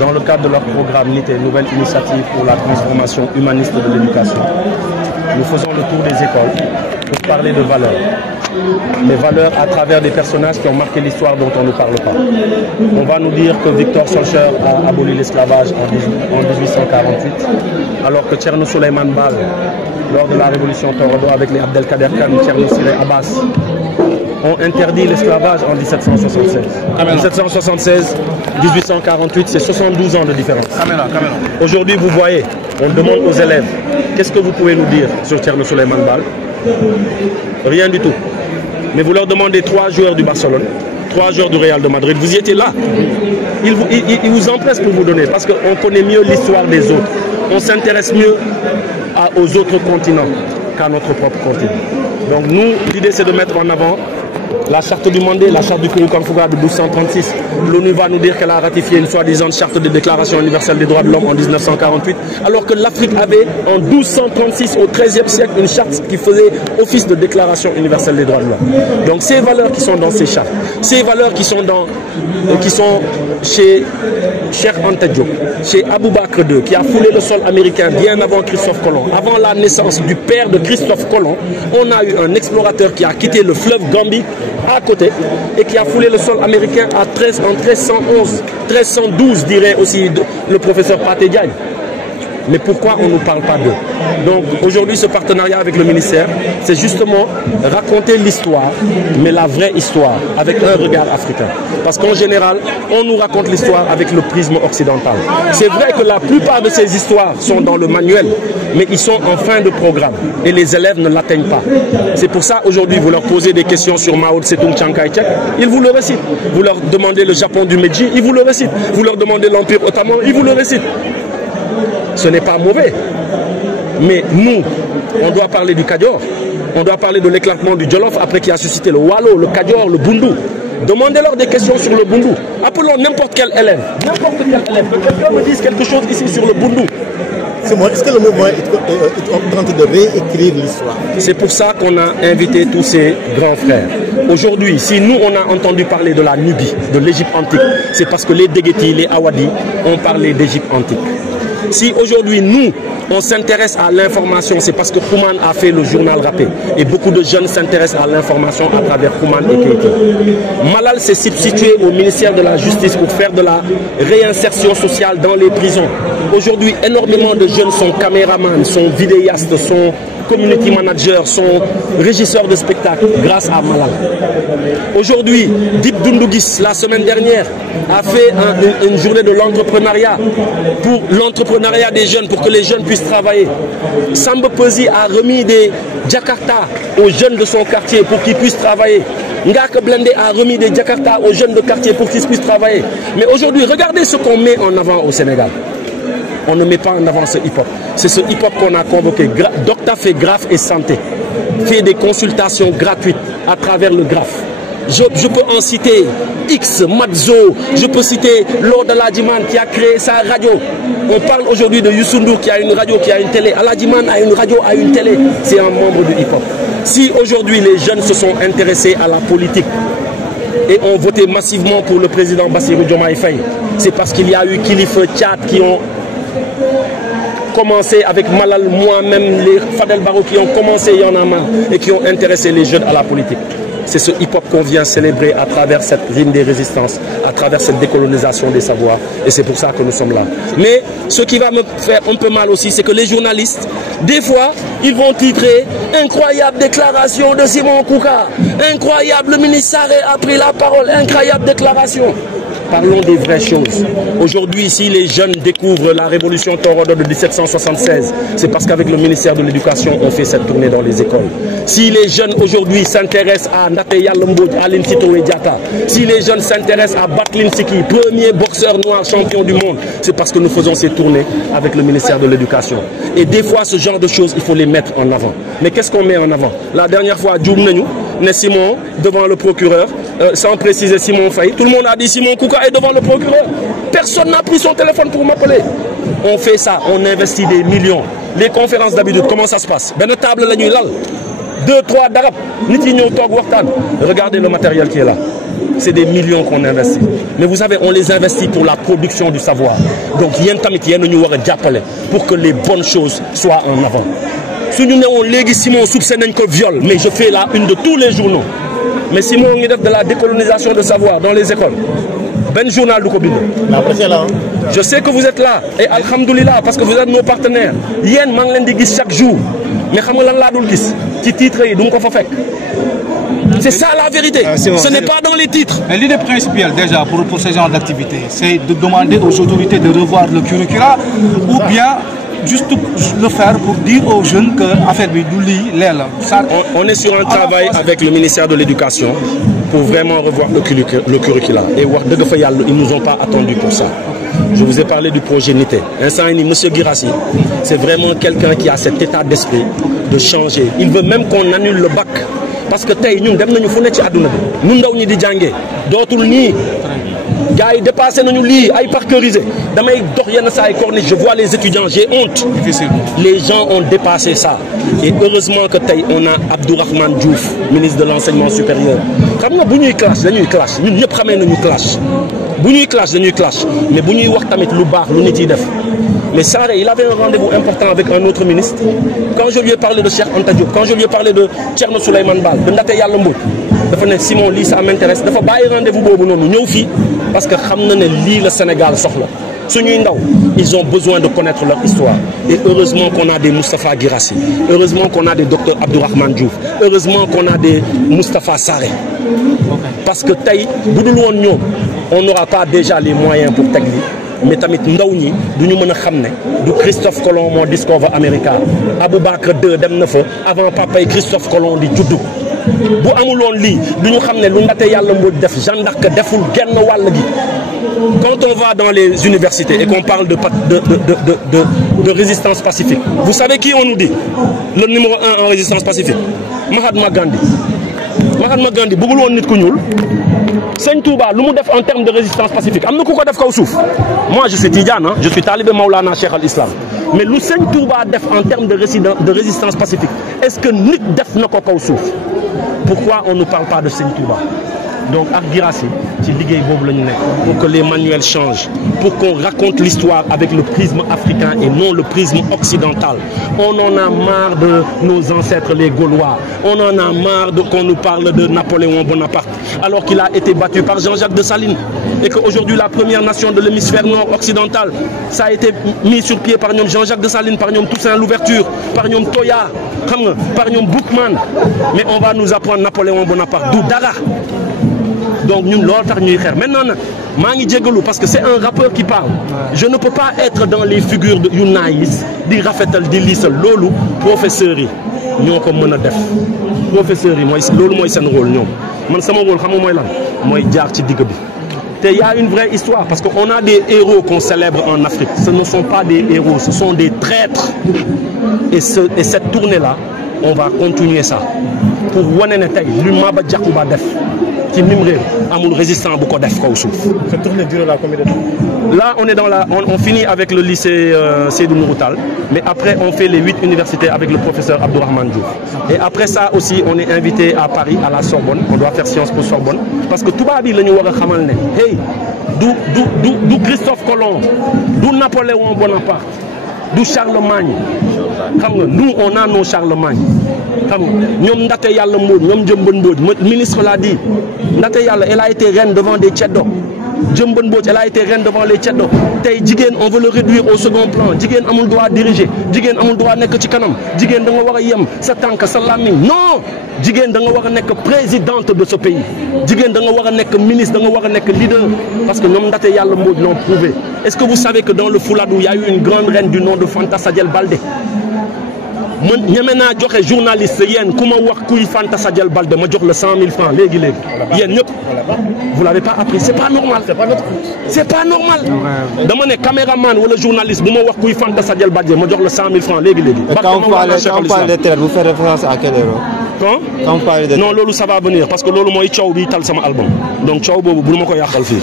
dans le cadre de leur programme NITE, Nouvelle Initiative pour la transformation humaniste de l'éducation, nous faisons le tour des écoles pour parler de valeurs. Les valeurs à travers des personnages qui ont marqué l'histoire dont on ne parle pas. On va nous dire que Victor Schœlcher a aboli l'esclavage en 1848, alors que Thierno Souleymane Baal, lors de la révolution Torodo avec les Abdelkader Khan, Thierno Siré Abbas, ont interdit l'esclavage en 1776. 1776, 1848, c'est 72 ans de différence. Aujourd'hui, vous voyez, on demande aux élèves, qu'est-ce que vous pouvez nous dire sur Thierno Souleymane Baal? Rien du tout. Mais vous leur demandez 3 joueurs du Barcelone, 3 joueurs du Real de Madrid, vous y étiez là. Ils vous empressent pour vous donner, parce qu'on connaît mieux l'histoire des autres. On s'intéresse mieux aux autres continents qu'à notre propre continent. Donc nous, l'idée c'est de mettre en avant la charte du Mandé, la charte du Kouroukanfouga de 1236. L'ONU va nous dire qu'elle a ratifié une soi-disant charte de déclaration universelle des droits de l'homme en 1948, alors que l'Afrique avait en 1236 au XIIIe siècle une charte qui faisait office de déclaration universelle des droits de l'homme. Donc ces valeurs qui sont dans ces chartes, ces valeurs qui sont chez Cheikh Anta Diop, chez Abou Bakr II, qui a foulé le sol américain bien avant Christophe Colomb, avant la naissance du père de Christophe Colomb, on a eu un explorateur qui a quitté le fleuve Gambie à côté et qui a foulé le sol américain en 1311, 1312 dirait aussi le professeur Pathé Diagne. Mais pourquoi on ne nous parle pas d'eux? Donc aujourd'hui ce partenariat avec le ministère, c'est justement raconter l'histoire, mais la vraie histoire, avec un regard africain. Parce qu'en général, on nous raconte l'histoire avec le prisme occidental. C'est vrai que la plupart de ces histoires sont dans le manuel, mais ils sont en fin de programme et les élèves ne l'atteignent pas. C'est pour ça aujourd'hui vous leur posez des questions sur Mao Tse-tung, Chiang Kai-shek, ils vous le récitent. Vous leur demandez le Japon du Meiji, ils vous le récitent. Vous leur demandez l'Empire ottoman, ils vous le récitent. Ce n'est pas mauvais. Mais nous, on doit parler du Kadior. On doit parler de l'éclatement du Jolof après qui a suscité le Walo, le Kadior, le Bundu. Demandez-leur des questions sur le Bundu. Appelons n'importe quel élève. N'importe quel élève. Que quelqu'un me dise quelque chose ici sur le Bundu. Est-ce que le mouvement est en train de réécrire l'histoire? C'est pour ça qu'on a invité tous ces grands frères. Aujourd'hui, si nous on a entendu parler de la Nubie, de l'Égypte antique, c'est parce que les Déguétis, les Awadi ont parlé d'Égypte antique. Si aujourd'hui nous, on s'intéresse à l'information, c'est parce que Kouman a fait le journal rappé. Et beaucoup de jeunes s'intéressent à l'information à travers Kouman et Keïti. Malal s'est substitué au ministère de la Justice pour faire de la réinsertion sociale dans les prisons. Aujourd'hui, énormément de jeunes sont caméramans, sont vidéastes, sont community managers, sont régisseurs de spectacles grâce à Malal. Aujourd'hui, Dip Doundougis, la semaine dernière, a fait une journée de l'entrepreneuriat pour l'entrepreneuriat des jeunes, pour que les jeunes puissent travailler. Samba Peuzzi a remis des Jakarta aux jeunes de son quartier pour qu'ils puissent travailler. Ngaka Blende a remis des Jakarta aux jeunes de quartier pour qu'ils puissent travailler. Mais aujourd'hui, regardez ce qu'on met en avant au Sénégal. On ne met pas en avant ce hip-hop. C'est ce hip-hop qu'on a convoqué. Docta fait graphe et santé. Fait des consultations gratuites à travers le graphe. Je peux en citer X, Matzo, je peux citer Lord Aladjiman qui a créé sa radio. On parle aujourd'hui de Youssou N'Dour qui a une radio, qui a une télé. Aladjiman a une radio, a une télé. C'est un membre du hip-hop. Si aujourd'hui les jeunes se sont intéressés à la politique et ont voté massivement pour le président Bassirou Diomaye Faye, c'est parce qu'il y a eu Kilifeu Tchad qui ont commencé avec Malal, moi-même, les Fadel Barro qui ont commencé Y'en a marre et qui ont intéressé les jeunes à la politique. C'est ce hip-hop qu'on vient célébrer à travers cette rime des résistances, à travers cette décolonisation des savoirs. Et c'est pour ça que nous sommes là. Mais ce qui va me faire un peu mal aussi, c'est que les journalistes, des fois, ils vont titrer « Incroyable déclaration de Simon Kouka »,« Incroyable, le ministre Sarré a pris la parole »,« Incroyable déclaration ». Parlons des vraies choses. Aujourd'hui, si les jeunes découvrent la révolution Torodo de 1776, c'est parce qu'avec le ministère de l'Éducation, on fait cette tournée dans les écoles. Si les jeunes aujourd'hui s'intéressent à Nateya Lembodj, à Linsito Diatta, si les jeunes s'intéressent à Batlin Siki, premier boxeur noir champion du monde, c'est parce que nous faisons ces tournées avec le ministère de l'Éducation. Et des fois, ce genre de choses, il faut les mettre en avant. Mais qu'est-ce qu'on met en avant? La dernière fois, Djoum Nenou, Simon, devant le procureur, sans préciser Simon Faye, tout le monde a dit Simon Kouka est devant le procureur. Personne n'a pris son téléphone pour m'appeler. On fait ça, on investit des millions. Les conférences d'habitude, comment ça se passe? Ben, table la nuit là, 2, 3 darab, regardez le matériel qui est là. c'est des millions qu'on investit. Mais vous savez, on les investit pour la production du savoir. Donc, il y a pour que les bonnes choses soient en avant. Si nous avons légui Simon soupçonne un viol, mais je fais la une de tous les journaux. Mais Simon, on est de la décolonisation de savoir dans les écoles. Ben journal du Kobine. Je sais que vous êtes là, et alhamdoulilah, parce que vous êtes nos partenaires. Yen manglen di gis chaque jour. Mais xam nga lan la dul gis ci titre yi dum ko fa fek. C'est ça la vérité. Ce n'est pas dans les titres. L'idée principale déjà pour ce genre d'activité, c'est de demander aux autorités de revoir le curricula ou bien juste le faire pour dire aux jeunes que affaire bi du li léla. On est sur un travail avec le ministère de l'Éducation pour vraiment revoir le curricula. Et ils ne nous ont pas attendu pour ça. Je vous ai parlé du projet Nité. Monsieur Guirassy, c'est vraiment quelqu'un qui a cet état d'esprit de changer. Il veut même qu'on annule le bac. Parce que nous gars yi dépassé nañu lii ay parcourisé damay dox yenn saa corniche je vois les étudiants j'ai honte. Les gens ont dépassé ça et heureusement que tey on a Abdourahmane Diouf ministre de l'enseignement supérieur xam nga bu ñuy clash dañuy clash ñun ñëpp xamee nañu clash bu ñuy clash dañuy clash mais bu ñuy wax tamit lu baax lu nit yi def. Mais Saré, il avait un rendez-vous important avec un autre ministre. Quand je lui ai parlé de Cheikh Anta Diop, quand je lui ai parlé de Thierno Souleymane Baal, de Ndate Yalla Mbodj, dafa ne Simon lii ça m'intéresse dafa bàyyi rendez-vous boobu noonu ñëw fii parce que xam na ne lii le Sénégal soxla suñuy ndaw ils ont besoin de connaître leur histoire et heureusement qu'on a des Moustapha Guirassy, heureusement qu'on a des docteur Abdourahmane Diouf, heureusement qu'on a des Moustapha Sarré parce que tey bu dul woon ñoom on n'aura pas déjà les moyens pour teg lii. Mais tamit ndaw ñi duñu mëna xamné du Christophe Colomb moo discover America Aboubacar II dem na fa avant papay Christophe Colomb di juddu bu amuloon lii duñu xamné lu Ndate Yalla Mbodj def Jeanne d'Arc deful genn wàll gi. Quand on va dans les universités et qu'on parle de résistance pacifique, vous savez qui on nous dit le numéro 1 en résistance pacifique? Mahatma Gandhi. Mahatma Gandhi bëggul woon nit ku ñuul. Seigne Touba, lu mu def en termes de résistance pacifique am na ku ko def kaw suuf. Moi je suis Tidjane, hein? Je suis talibé Maulana Cheikh al-Islam. Mais lu Seigne Touba def en termes de résistance pacifique, est-ce que nit def na ko kaw suuf? Pourquoi on ne parle pas de Seigne Touba? Donc ak Guirassy ci liggéey boobu la ñu nekk pour que les manuels changent, pour qu'on raconte l'histoire avec le prisme africain et non le prisme occidental. On en a marre de nos ancêtres les Gaulois. On en a marre qu'on nous parle de Napoléon Bonaparte alors qu'il a été battu par Jean-Jacques Dessalines et qu'aujourd'hui la première nation de l'hémisphère nord occidental ça a été mis sur pied par Jean-Jacques Dessalines, par Toussaint Louverture, par Toya, par Boukman. Mais on va nous apprendre Napoléon Bonaparte d'où dara. Donc nous maintenant parce que c'est un rappeur qui parle. Je ne peux pas être dans les figures de Younaïs, di rafetal di lisal lolu professeurs yi ñoko mëna def. Professeurs yi moy lolu moy sen rôle ñom. Man sama rôle xam nga moy lan moy jaar ci digg bi. Il y a une vraie histoire parce qu'on a des héros qu'on célèbre en Afrique. Ce ne sont pas des héros, ce sont des traîtres. Et cette tournée-là, on va continuer ça. Pour Wanenetay, l'Umaba Djakouba Def, qui mimre, Amoul résistant beaucoup Def Kaousouf. Cette tournée dure là combien de temps? Là, on finit avec le lycée Seydou Nouroutal, mais après on fait les 8 universités avec le professeur Abdourahmane Diouf. Et après ça aussi, on est invité à Paris, à la Sorbonne. On doit faire Sciences Po Sorbonne. Parce que tout le monde a hey, d'où Christophe Colomb, d'où Napoléon Bonaparte, d'où Charlemagne. Nous, on a nos Charlemagne. Nous, Ndate Yalla Mbodj, le ministre l'a dit. Ndate Yalla, elle a été reine devant des Tchèdos. Djembon Mbodj, elle a été reine devant les Tchèdos. Tay Jigen, on veut le réduire au second plan. Jigen a le droit de diriger. Jigen a le droit de être Chikanam. Jigen a le droit de tank, salami. Non! Jigen a le droit d'être présidente de ce pays. Jigen a le droit d'être ministre, a le droit d'être leader. Parce que nous, Ndate Yalla Mbodj l'ont prouvé. Est-ce que vous savez que dans le Fouladou, il y a eu une grande reine du nom de Fanta Sadiel Baldé? Ñemena joxe journaliste yeen kuma wax kuy Fanta Sadiel Baldé ma jox le 100 000 francs légui yeen ñep vous l'avez pas appris, c'est pas normal, c'est pas notre faute, c'est pas normal. Dama né caméraman wala journaliste buma wax kuy Fanta Sadiel Baldé ma jox le 100 000 francs légui quand on parle de terre, vous faites référence à quel héros? Quand on parle de non lolu ça va venir parce que lolu moy ciow bi tal sama album donc ciow bobu bu ma ko yakal fi